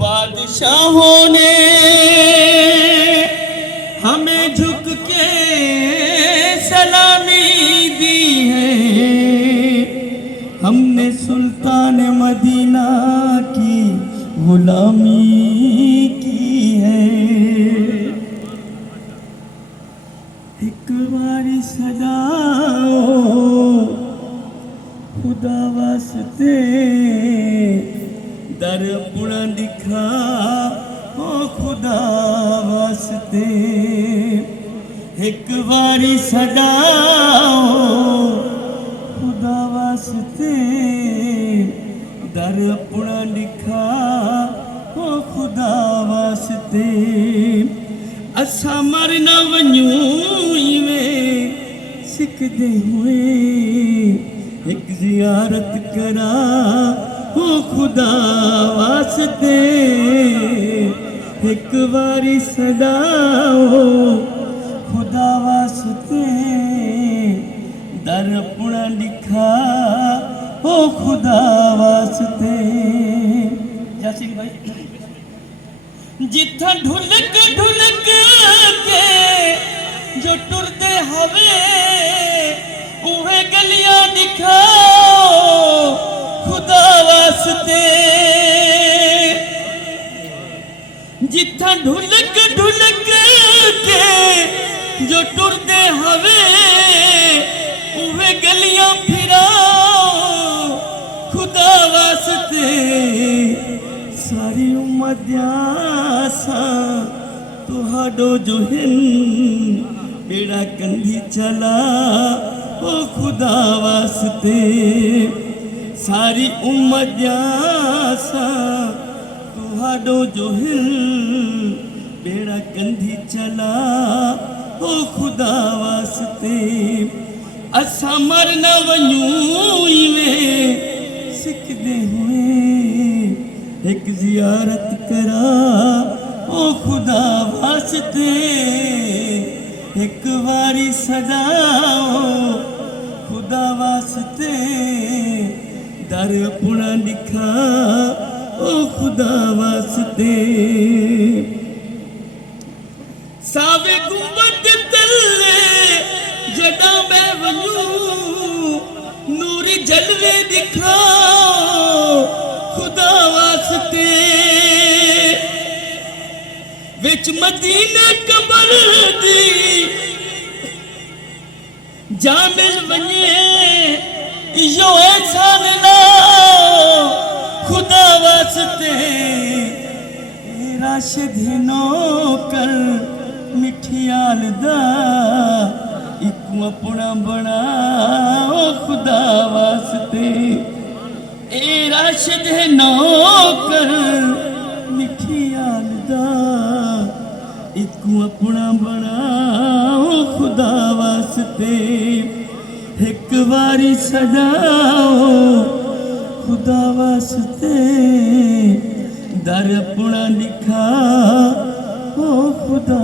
बादशाहों ने हमें झुक के सलामी दी है, हमने सुल्तान मदीना की गुलामी की है। एक बारी सदाओ खुदा वास्ते दर पुणा दिखा ओ खुदा वास्ते। एक बारी सदाओ खुदा वास्ते दर पुणा दिखा ओ खुदा वास्ते। असा मर न वञूं इवें सिकदे हुए, एक ज़ियारत करा ओ खुदा वास्ते। एक बारी सदाओ खुदा वास्ते दर पुणा लिखा ओ खुदा वास्ते। जासिर भाई जिथा ढुलक ढुलक के जो टुरदे हवे उहे गलियां दिखाओ खुदा वास्ते। जिथा ढुलक ढुलक के जो टुरदे हवे उहे गलियां फिराओ खुदा वास्ते। सारी उम्मत आसा तुहाडो जो हिन बेड़ा कंधी चला ओ खुदा वास्ते। सारी उम्मत आसा तुहाडो जो हिन बेड़ा कंधी चला ओ खुदा वास्ते। असा मर न वञूं इवें सिकदे हुए, एक ज़ियारत करा ओ खुदा वास्ते। एक बारी सदाओ खुदा वास्ते दर पुणा लिखा ओ खुदा वास्ते। सावे गुंबद तले जड़ा मैं वञूं नूरी जलवे दिखाओ खुदा वास्ते। विच मदीने कबर दी जा मिल वञे इहो एहसान लाओ खुदा वास्ते। राशिद नौकर मिठियाल दा इक अपना बनाओ खुदा वास्ते। ए राशिद नौकर मिठियाल दा इक अपना बनाओ खुदा वास्ते। एक बारी सदाओ खुदा वास्ते दर पुणा लिखा ओ खुदा।